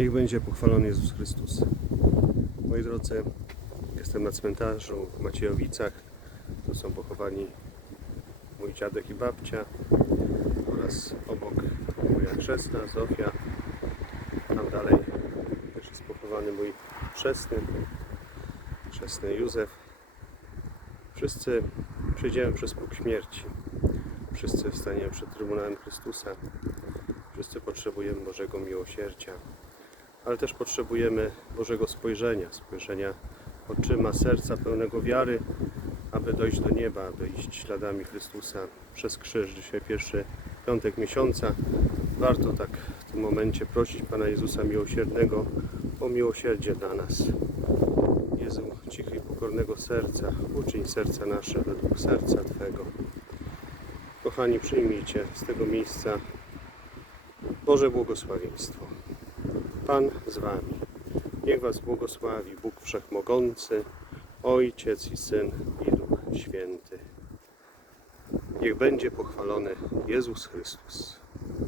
Niech będzie pochwalony Jezus Chrystus. Moi drodzy, jestem na cmentarzu w Maciejowicach. Tu są pochowani mój dziadek i babcia oraz obok moja chrzestna Zofia. Tam dalej też jest pochowany mój chrzestny, chrzestny Józef. Wszyscy przejdziemy przez próg śmierci. Wszyscy wstaniemy przed Trybunałem Chrystusa. Wszyscy potrzebujemy Bożego miłosierdzia, ale też potrzebujemy Bożego spojrzenia, spojrzenia oczyma serca pełnego wiary, aby dojść do nieba, aby iść śladami Chrystusa przez krzyż. Dzisiaj pierwszy piątek miesiąca. Warto tak w tym momencie prosić Pana Jezusa Miłosiernego o miłosierdzie dla nas. Jezu, cichy i pokornego serca, uczyń serca nasze według serca Twego. Kochani, przyjmijcie z tego miejsca Boże błogosławieństwo. Pan z Wami. Niech Was błogosławi Bóg Wszechmogący, Ojciec i Syn i Duch Święty. Niech będzie pochwalony Jezus Chrystus.